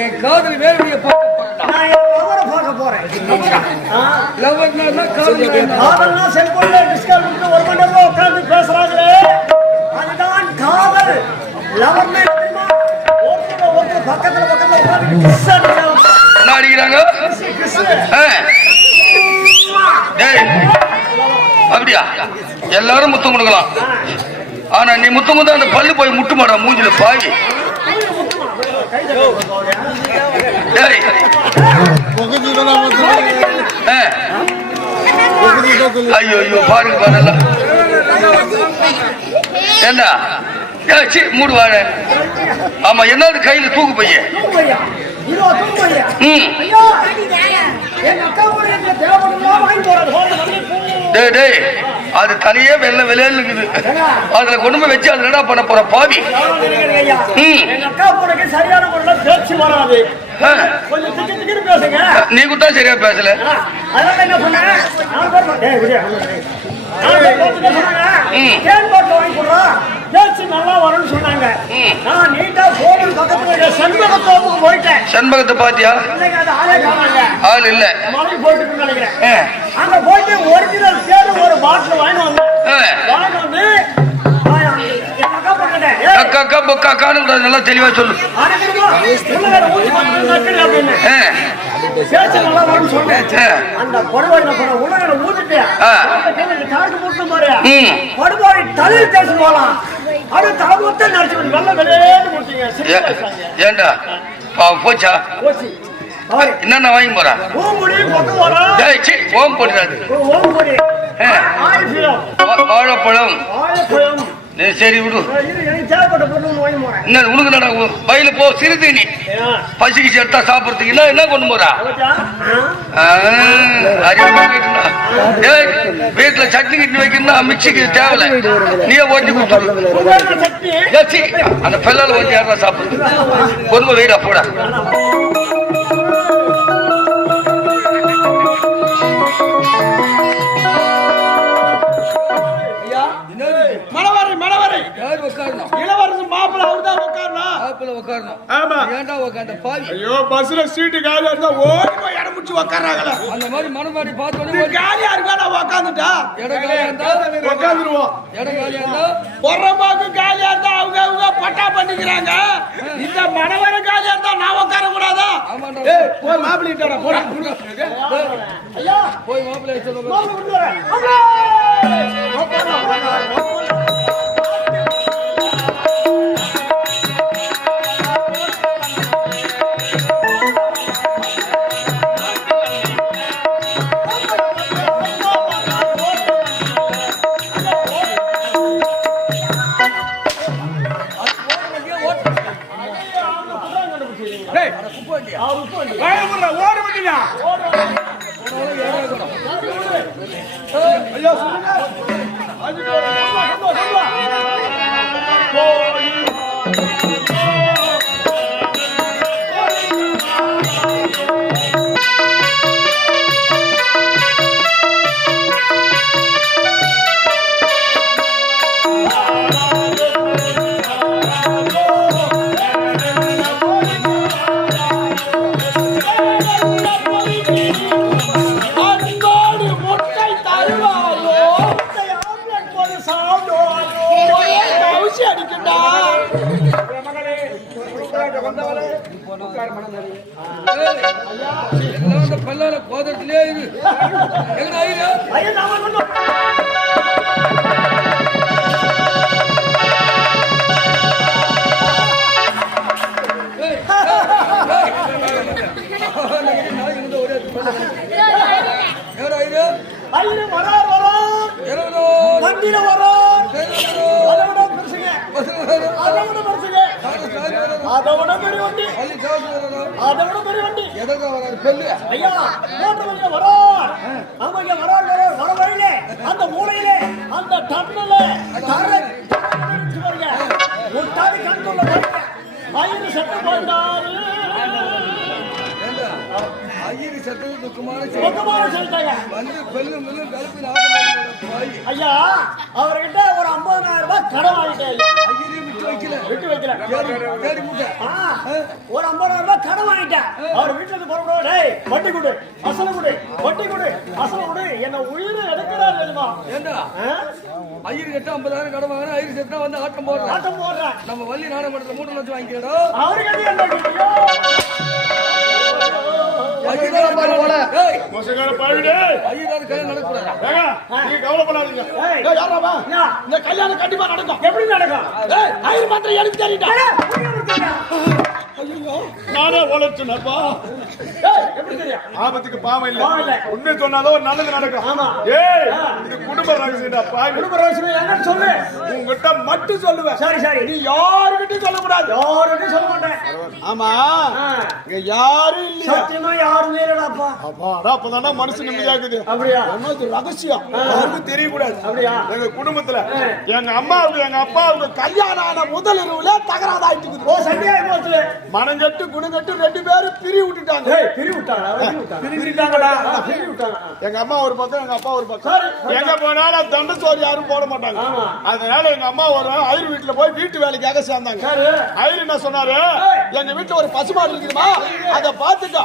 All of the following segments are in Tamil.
என் காதல் லவ்னா நேரம் உட்கார்ந்து பேசுறாங்களே. அதுதான் காதல். தெரியுமா? ஒருத்தர் பக்கத்துல பக்கத்துல உட்கார்ந்து கிஸ் அடிக்கிறாங்க. அப்படியா? எல்லாரும் முத்தம் கொடுக்கலாம். ஆனா நீ முத்தம் கொடுத்தா அந்த பல்லு போய் முட்டு மாடா மூஞ்சில பாவி. ஐயோ ஐயோ பாருங்க பாருங்க. என்ன சீ மூடு வாழ. ஆமா என்னது கையில தூக்கு பையன் ம். ஐயோ எங்க அது தனியே வெள்ளை வெளியேன்னு இருக்குது அதுல கொண்டு போய் வச்சு அது என்னடா பண்ண போற பாவி? நீ கூட சரியா பேசல. என்ன செண்பகத்தை பாத்தியா? ஆளே இல்ல. போயிட்டு பாட்டில் வாங்கி வந்தேன். ஆ. வாங்கி வந்து அக்கா பொக்கா அக்கான்னு கூட நல்லா தெளிவா சொல்லு. அந்த படுவாய் என்ன பண்ண உலக ஊத்திட்டு ஆ. காருக்கு போட்டு பாரு. ம். படுவாய் தலையில் பேசுவாளாம் அது தலை மொத்தம் நடிச்சு வெள்ள வெளியேன்னு போட்டீங்க. ஏ- ஏன்டா பாவம் போச்சா? என்னென்ன வாங்கி போறா? ஓம் வாழைப்பழம். சரி விடு. என்ன உனக்கு நடா வயலு போ சிறுதீனி பசிக்கு சேர்த்தா சாப்பிடுறதுக்கு என்ன என்ன கொண்டு போறா? வீட்டுல சட்னி கிட்னி வைக்கணும்னா மிக்சிக்கு தேவையில்ல நீயே ஓட்டி கொடுத்துரு. அந்த பெல்லால ஓட்டி யாரா சாப்பிடுறது? பொறுமை வெயிடா போடா. உட்காரணும் ஆமா. ஏன்டா உட்காந்த பாவி? ஐயோ பஸ்ல சீட்டு காலியா இருந்தா ஓடி போய் இடம் முடிச்சு உட்காராங்களே அந்த மாதிரி மனமாடி நீ பார்த்தோன்னே காலியா இருக்கா நான் உட்காந்துட்டா இடம் காலியா இருந்தா? உட்காந்துருவோம் இடம் காலியா இருந்தா? பொறம்பாக்கு காலியா இருந்தா அவங்க அவங்க பட்டா பண்ணிக்கிறாங்க. இந்த மணவரை காலியா இருந்தா நான் உட்கார கூடாதா. ஏய் போய் மாப்பிள்ளிட்டாரா போடா. ஐயா. போய் மாப்பிள்ளை பல்லால கோதத்திலே இரு ஐயா, ஐயா, வண்டியில வரார். అదవడం పెరివండి అదవడం పెరివండి ఏదో కావాలి పెళ్ళి ஐயா மோட்டர் வரார். அவங்க வரார் வரார் வர வழியில அந்த மூலையில அந்த டன்னல வருங்க ஒட்டாது கண்குள்ள வருங்க ஐந்து செத்து போயிட்டாரு. ஐயரு செத்தது துக்கமான துக்கமான சொல்லிட்டாங்க வந்து பெல்லு அவர்கிட்ட ஒரு ஐம்பதனாயிரம் ரூபாய் கடன் வாங்கிட்டேன். ஐயா விட்டு வைக்கல. விட்டு வைக்கல. தேடி மூட்டை. ஒரு ஐம்பதாயிரம் ரூபாய் கடன் வாங்கிட்டேன். அவர் வீட்டுல இருந்து புறப்படும் டேய் வட்டி கொடு அசல கொடு வட்டி கொடு அசல கொடு. என்ன உயிரை எடுக்கிறார் தெரியுமா? ஏண்டா? ஐயர் கட்ட ஐம்பதாயிரம் கடன் வாங்கினா ஐயர் செட்டா வந்து ஆட்டம் போடுறான். ஆட்டம் போடுறேன். நம்ம வள்ளி நாடகத்துல மூட்டை லட்சம் வாங்கிக்கிறோம். அவருக்கு என்ன பையன் பாரு போல மோசக்கார பாருடே பையன் கல்யாணம் நடக்கூடாதா நீ கவலைப்படாதீங்க. இந்த கல்யாணம் கண்டிப்பா நடக்கும். எப்படி நடக்கும்? ஏய் ஐயர் மாத்திரம் எனக்கு நானே உழைச்சுனப்பா ஆபத்துக்கு பாவம் இல்ல. இல்ல. உண்மை சொன்னாதான் ஒரு நல்லது நடக்கும். ஆமா. ஏய். இது குடும்ப ரகசியம்டா பாவி. குடும்ப ரகசியம் என்னன்னு சொல்லு. உங்ககிட்ட மட்டும் சொல்லுவேன். சரி சரி. நீ யாருக்கிட்டையும் சொல்லக்கூடாது. யாருக்கும் சொல்ல மாட்டேன். ஆமா. இங்க யாரும் இல்லையா. சத்தியமா யாருமே இல்லடாப்பா அப்பாடா அப்பதானே மனசு நிம்மதியா இருக்குது. அப்படியா? என்னது ரகசியம்? யாருக்கும் தெரியக்கூடாது. அப்படியா? எங்க குடும்பத்துல எங்க அம்மாவுக்கு எங்க அப்பாவுக்கு கல்யாணம் ஆன முதல் இரவுல தகராறு ஆயிட்டு ஓ சண்டையாய் போச்சு மனங்கட்டு குணங்கட்டு ரெண்டு பேரும் பிரி விட்டுட்டாங்க. பிரி பிரி விட்டாங்க. பிரிஞ்சுட்டாங்கடா ஆ, பிரி விட்டாங்க. எங்க அம்மா ஒரு பக்கம் எங்க அப்பா ஒரு பக்கம். எங்க போனாலும் தண்ட சோறு யாரும் போட மாட்டாங்க. அதனால எங்க அம்மா ஒரு ஐயர் வீட்டுல போய் வீட்டு வேலைக்காக சேர்ந்தாங்க. சரி. ஐயர் என்ன சொன்னாரு? எங்க வீட்டுல ஒரு பசுமாடு இருக்குமா அத பாத்துக்கோ.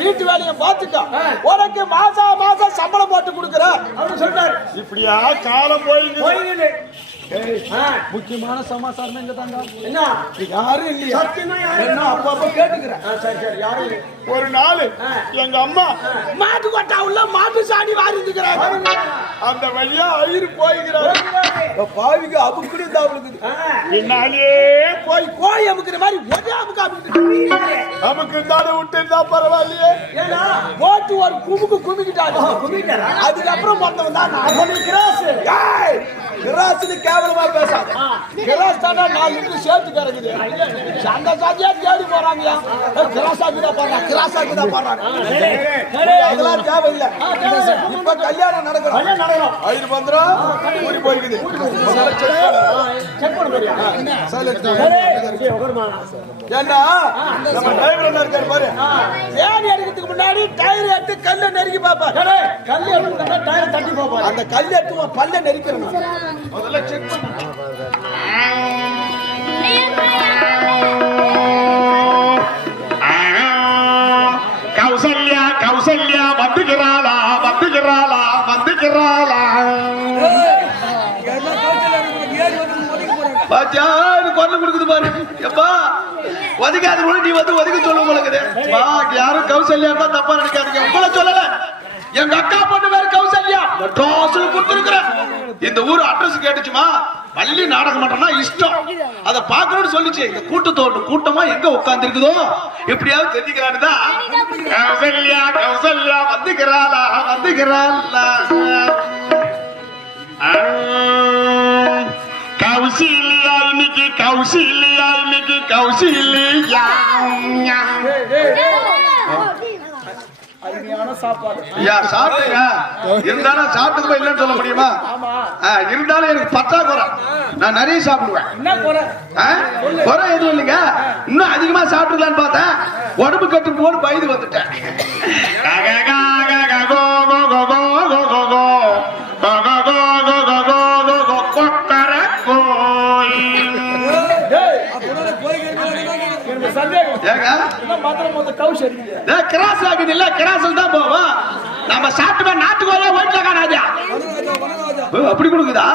வீட்டு வேலையை பாத்துக்கோ உனக்கு மாசம் மாசம் சம்பளம் போட்டு கொடுக்குறேன். அவரு சொல்றாரு. இப்படியா? காலம் போயிடுது. ஆ, முக்கியமான சமாச்சாரம் எங்க தாங்க என்ன? யாரும் இல்லையா? என்ன அப்பப்ப கேட்டுக்கிறேன் ஆ, சரி சரி யாரும் இல்லை. ஒரு நாள் எங்க அம்மா மாட்டு கொட்டா உள்ள மாட்டு சாணி வாரிந்துக்கிறாங்க அந்த வழியா ஐயர் போய்கிறாரு. பாவிக்கு அமுக்குடி தாவலுக்குது ஆ, பின்னாலே போய் கோழி அமுக்குற மாதிரி ஒரே அமுக்கு அமுக்கிட்டு அமுக்கு இருந்தாலும் விட்டு இருந்தா பரவாயில்லையே. ஏன்னா போட்டு ஒரு குமுக்கு குமிக்கிட்டாங்க குமிக்கிட்டாரா? அதுக்கப்புறம் மொத்தம் தான் நான். கிராஸ் கிராஸ்னு கேவலமா பேசாத. கிராஸ்தானா நாலு லிட்டர் சேர்த்து கிடக்குது. சண்டை சாத்தியா தேடி போறாங்கயா கிராசாக்கு தான் போறாங்க கிராசாக்கு தான் போறாங்க அதெல்லாம் தேவையில்லை. இப்ப கல்யாணம் நடக்கணும். ஐந்து பந்திரம் ஊறி போயிருக்குது என்ன? நம்ம டிரைவர் இருக்காரு பாரு. தேடி எடுக்கிறதுக்கு முன்னாடி டயர் எடுத்து கல்லை நெருக்கி பார்ப்பாரு. கல் எடுத்து டயர் தட்டி பார்ப்பாரு. அந்த கல் எடுத்து பல்ல நெருக்கிறேன் கௌசல்யா கௌசல்யா வந்துகிறாளா வந்துகிறாளா வந்துகிறாளா? என்ன கவுச்சல் ஏறி வந்து கொண்டு கொடுக்குது பாரு. எப்பா ஒதுக்காத நீ வந்து ஒதுக்க சொல்ல உங்களுக்கு. யாரும் கௌசல்யா தான் தப்பா நினைக்காதீங்க. உங்களை சொல்லல. எங்க அக்கா பொண்ணு பேரு கௌசல்யா. மெட்ராஸ்ல கொடுத்துருக்குறேன். இந்த ஊர் அட்ரஸ் கேட்டுச்சுமா? பள்ளி நாடக மன்றம்னா இஷ்டம். அதை பார்க்கணும்னு சொல்லிச்சு. இந்த கூட்டத்தோடு கூட்டமா எங்க உட்கார்ந்து இருக்குதோ எப்படியாவது தெரிஞ்சுக்கிறான்னு தான் கௌசல்யா கௌசல்யா வந்துக்கிறாளா வந்துக்கிறாளா? ஆ, இன்னைக்கு கௌசல்யா இன்னைக்கு கௌசல்யா. சாப்பாடு. ஐயா சாப்பிட்டேங்க இருந்தாலும் சாப்பிட்டது இல்லைன்னு சொல்ல முடியுமா? இருந்தாலும் எனக்கு பற்றாக்குறை. நான் நிறைய சாப்பிடுவேன். என்ன குறை? ஆ? குறை எதுவும் இல்லைங்க. இன்னும் அதிகமா சாப்பிட்டுக்கலான்னு பார்த்தேன். உடம்பு கட்டு போன்னு பயந்து வந்துட்டேன். கிராஸ் ஆகுது இல்ல கிராஸ் தான் போவோம். நம்ம சாப்பிட்டு நாட்டுக்கு வர ஓட்டல காணாதா அப்படி கொடுக்குதா?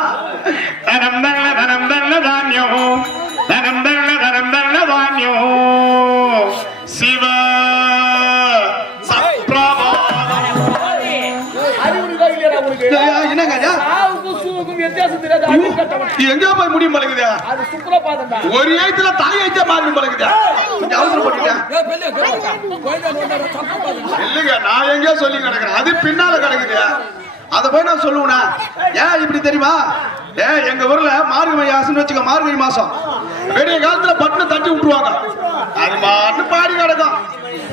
நம்பர் நம்பர் தானியம் எங்க போய் முடியும் பழகுதா ஒரு எழுத்துல தலை எழுத்த மாறி பழகுதா ஏ இல்லைங்க நான் எங்கேயோ சொல்லி கிடக்குறேன். அது பின்னால கிடக்குது. அதை போய் நான் சொல்லுவேனா? ஏன் இப்படி தெரியுமா? ஏன் எங்க ஊர்ல மார்கழி மாசம்னு வச்சுக்க மார்கழி மாசம். பெரிய காலத்துல பட்டுன்னு தட்டி விட்டுருவாங்க. அது மாட்டு பாடி கிடக்கும்.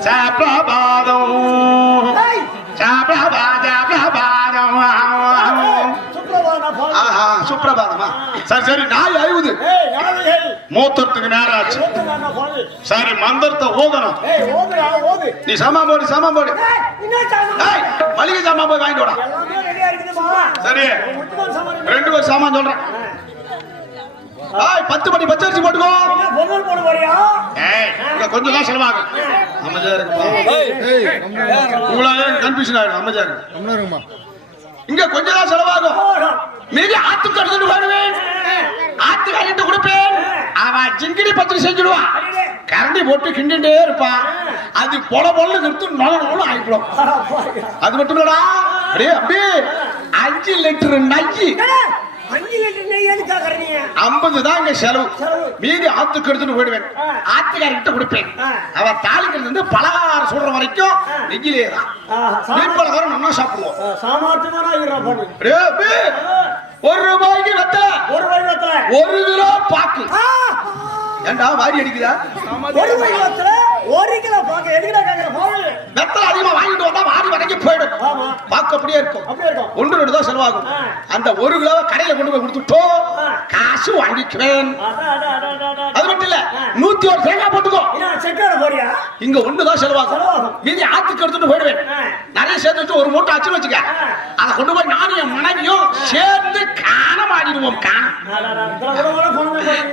சப்ரபாதம் சப்ரபாதம் சுப்ரபாதம் பால் ஆஹா சுப்பிரபாதமா? சரி சரி நாய் ஆயுது மூத்தத்துக்கு நேரம் ஆச்சு சரி மந்திரத்தை ஓதணும். நீ சாமா போடு சாமா போடு. மளிகை சாமா போய் வாங்கிட்டு வாடா. சரி. ரெண்டு பேர் சாமான் சொல்றேன். பத்து மணி பச்சை அரிசி போட்டுக்கோ. கொஞ்சம் செலவாகும் அமைச்சாரு கன்ஃபியூஷன் ஆயிடும். அமைச்சாரு இங்க கொஞ்சம் தான் செலவாகும். மீதி ஆத்துக்கு எடுத்துட்டு வருவேன். ஆத்துக்கு அடிட்டு கொடுப்பேன். அவன் ஜிங்கிடி பத்திரி செஞ்சுடுவான் கரண்டி போட்டு கிண்டிட்டே இருப்பான் அது பொல பொல நிறுத்து நொல நொல ஆயிடும் அது மட்டும் இல்லடா. அப்படியே அப்படியே அஞ்சு லிட்டர் நஞ்சு ஐம்பது தான் இங்க செலவு. மீதி ஆத்துக்கு எடுத்துட்டு போயிடுவேன். ஆ. ஆத்துக்காரிட்ட கொடுப்பேன். ஆ. அவ தாலிக்கிறது வந்து பலகாரம் சொல்ற வரைக்கும் நெஞ்சிலே தான் பலகாரம் நல்லா சாப்பிடுவோம். பண்ணு அப்படியே அப்படியே ஒரு ரூபாய்க்கு வெத்தல ஒரு ஒரு கிலோ பாக்கு ஏண்டா வாரி அடிக்குதா ஒரு வயலத்துல ஒரு கிலோ பாக்க எதுக்குடா கேக்குற? போடு வெத்தல அதிகமா வாங்கிட்டு வந்தா வாரி வரைக்கும் போயிடும். ஆமா. பாக்கு அப்படியே இருக்கும். அப்படியே இருக்கும். ஒன்று ரெண்டு தான் செலவாகும். அந்த ஒரு கிலோ கடையில கொண்டு போய் கொடுத்துட்டோ ஆ. காசு வாங்கிக்குவேன். அது மட்டும் இல்ல. நூத்தி ஒரு தேங்காய் போட்டுக்கோ. என்ன செக்கார போறியா இங்க ஒண்ணுதான் செலவாகும். மீதி ஆத்துக்கு எடுத்துட்டு போயிடுவேன். நிறைய சேர்த்து வச்சு ஒரு மூட்டை ஆச்சுன்னு வச்சுக்க. அதை கொண்டு போய் நானும் என் மனைவியும் சேர்ந்து காணம் ஆடிடுவோம் காணம்.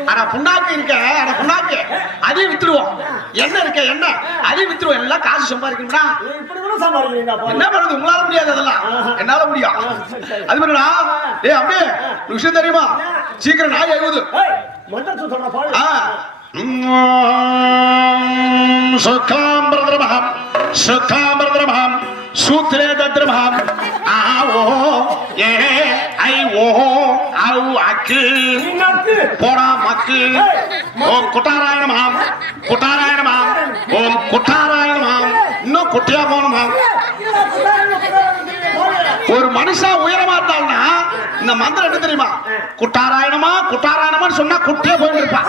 ஆனா புண்ணாக்கு இருக்க புண்ணாக்கு. அதையும் வித்துடுவோம் எண்ணெய் இருக்க? அதையும் வித்துருவோம். எல்லாம் காசு சம்பாதிக்கணும்னா. என்ன பண்றது உங்களால முடியாது அதெல்லாம். என்னால முடியும். அது டேய் அப்படியே விஷயம் தெரியுமா? சீக்கிரம் நாய் எழுது ஏய், மந்திரத்தை சொல்றா பாரு. ஆ. ஆவோ ஏ ஐ ஓ ஆவு அக்கு. போடா மக்கு. ஓம் குட்டாராயணமாம். குட்டாராயணமாம். ஓம் குட்டாராயணமாம். இன்னும் குட்டியா போனமாம். ஒரு மனுஷன் உயரமா இருந்தால்னா இந்த மந்திரம் என்ன தெரியுமா? குட்டாராயணமா குட்டாராயணமான்னு சொன்னா குட்டியே போயிட்டு இருப்பான்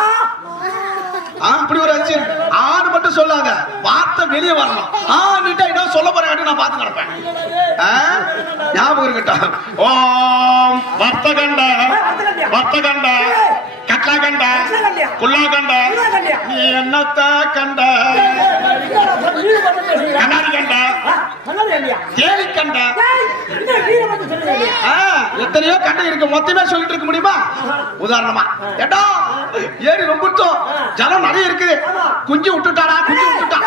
அப்படி ஒரு அஞ்சு. ஆணு மட்டும் சொல்லாத. வார்த்தை வெளியே வரணும். ஆ நீட்டா இன்னும் சொல்ல போறேன் நான் பார்த்து நடப்பேன்? ஞாபகம் இருக்கட்டும். ஓம் வர்த்தகண்ட. வர்த்தகண்ட. நீ என்னத்த கண்ட? வீடு மட்டும் பேசுறீங்க. கண்ணாடி கண்ட. கண்ணாடி இல்லையா? தேடி கண்ட ஏய், என்ன வீடு மட்டும் சொல்லுங்க ஆ, எத்தனையோ கண்டை இருக்கு. மொத்தமே சொல்லிட்டு இருக்க முடியுமா? உதாரணமா. ஏட்டா ஏறி ரொம்ப ஜலம் நிறைய இருக்குது குஞ்சு விட்டுட்டாடா குஞ்சு விட்டுட்டா.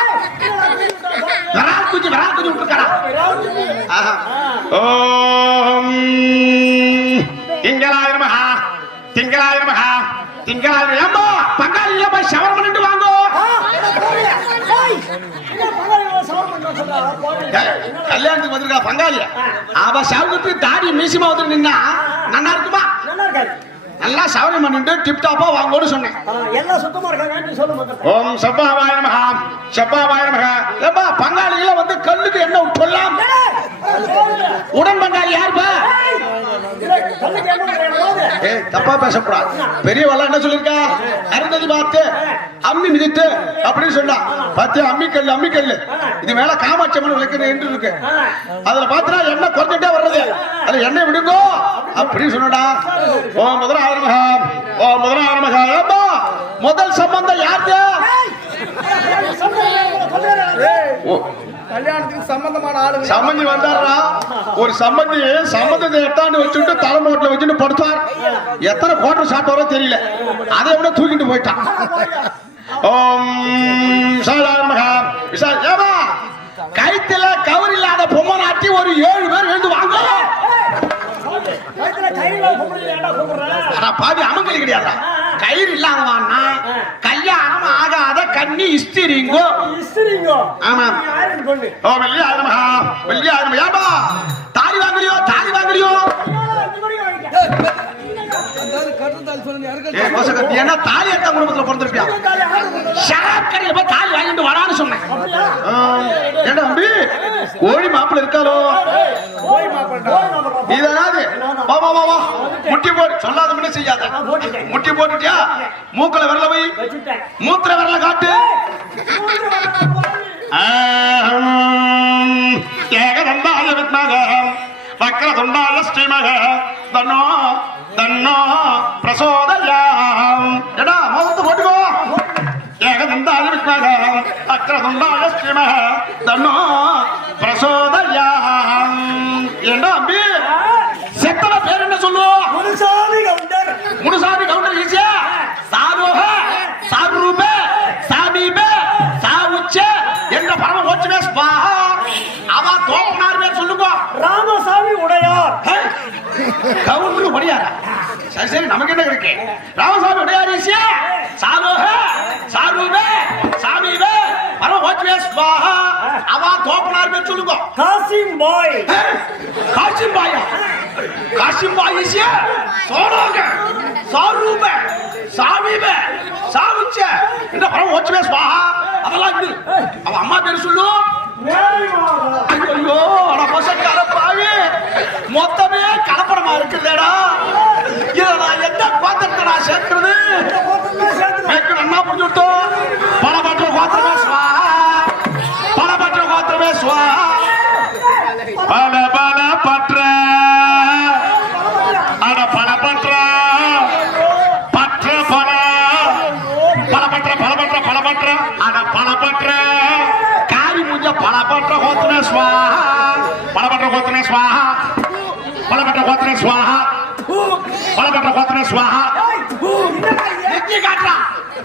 வரா குஞ்சு வரா குஞ்சு விட்டுருக்காடா. ஆஹா. ஓம். திங்களாயிரம் மகா. திங்களாயிரம் நமஹா திங்களாய போய் சவரம் பண்ணிட்டு வாங்கோ. கல்யாணத்துக்கு வந்திருக்கா பங்காளி அவ ஷவருக்கு தாடி மீசிமா வந்து நின்னா நல்லா இருக்குமா? நல்லா சவரம் பண்ணிட்டு டிப் டாப்பா வாங்கோன்னு சொன்னேன். எல்லாம் சுத்தமா இருக்காங்க சொல்ல ஓம் சப்பாவாய நமஹா சப்பாவாய நமஹா. ஏப்பா பங்காளிகள வந்து கல்லுக்கு என்ன விட்டுலாம் உடன் பங்காளி யாருப்பா? ஏய் தப்பா பேசக்கூடாது. பெரியவெல்லாம் என்ன சொல்லிருக்கா அருந்ததி பார்த்து அம்மி மிதித்து அப்படின்னு சொன்னா. பாத்தியா அம்மி கல்லு அம்மி கல்லு. இது மேல காமாட்சி அம்மன் விளக்குது என்று இருக்கு. அதுல பாத்தினா எண்ணெய் குறைஞ்சிட்டே வர்றது. அதுல எண்ணெய் விடுங்கோ. அப்படின்னு சொன்னடா. ஓ முதல ஆரம்பகா ஓ முதல ஆரம்பகா ஏப்பா முதல் சம்பந்தம் யாருது கல்யாணத்துக்கு சம்பந்தமான ஆளுங்க சம்மந்தி வந்தாரா ஒரு சம்மந்தி சம்மந்தத்தை எட்டாண்டு வச்சுட்டு தலைமோட்டில் வச்சுட்டு படுத்தார். எத்தனை கோட்டை சாப்பிட்டாரோ தெரியல. அதை விட தூக்கிட்டு போயிட்டான். ஓம் சாதாரணமாக விசா ஏமா கைத்துல கவர் இல்லாத பொம்மை நாட்டி ஒரு ஏழு பேர் எழுந்து வாங்க. பாதி அமங்கலி கிடையாதா கயிறு இல்லாதவான்னா கல்யாணம் ஆகாத கண்ணி இஸ்திரிங்கோ. ஆமா. ஓ வெள்ளி ஆரம்பா வெள்ளி ஆரம்பா ஏமா தாலி வாங்குறியோ? தாலி வாங்குறியோ? ஏ கோசகத்தி என்ன தாலி எத்த குடும்பத்துல பிறந்திருப்பியா? ஷராப் கடையில போய் தாலி வாங்கிட்டு வரான்னு சொன்னேன். ஏண்டா தம்பி? கோழி மாப்பிள்ள இருக்காளோ? இதனாவது வா வா வா வா. முட்டி போடு. சொல்லாத முன்ன செய்யாத. முட்டி போட்டுட்டியா? மூக்குல விரல வை. மூத்திர விரல காட்டு. ஏகதந்தாய வித்மக வக்ரதுண்டாய ஸ்ரீமக தன்னோ தன்னோ பிரசோதயாம். எடா மௌத்து போட்டுக்கோ. ஏகதந்தாய வித்மக வக்ரதுண்டாய ஸ்ரீமக தன்னோ பிரசோதயாம். ஏண்டா அம்பி? செத்தல பேர் என்ன சொல்லுவோம் ஒடியாரா சரி சரி நமக்கு என்ன இருக்கு? ராமசாமி ஒடியாரிசியா சாரோக சாருவே சாமிவே பரம ஓச்சுவே ஸ்வாஹா அவா தோப்பனார் பேர் சொல்லுங்க. காசிம் பாய் காசிம் பாயா காசிம் பாயிசியா சோனோக சாரூப சாமிப சாமிச்ச இந்த பரம ஓச்சுவே ஸ்வாஹா அதெல்லாம் இது அவ அம்மா பேர் சொல்லு. மேரி மாதா ஐயோ அட பாவி. மொத்தமே கலப்படமா இருக்குதுடா. இத நான் எந்த பாத்திரத்தை நான் சேர்க்கிறது? என்ன புரிஞ்சுட்டோ பல பற்ற கோத்திரமே சுவா. பல பற்ற கோத்திரமே சுவா. பல ஸ்வாஹா பல பற்ற கோத்திர ஸ்வாஹா பல பற்ற கோத்திர ஸ்வாஹா நெத்தி காட்டுறா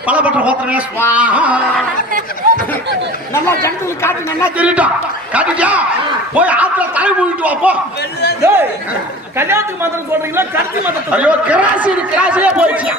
பல பற்ற கோத்திரமே சுவாஹா. நல்லா ஜனத்துக்கு காட்டு நல்லா தெரியட்டும் காட்டிட்டியா போய் ஆத்துல தலை மூடிட்டு வா போ. டேய் கல்யாணத்துக்கு மாத்திரம் சொல்றீங்களா? கடைசி மாத்திரம் ஐயோ கிராசி கிராசியே போயிடுச்சு.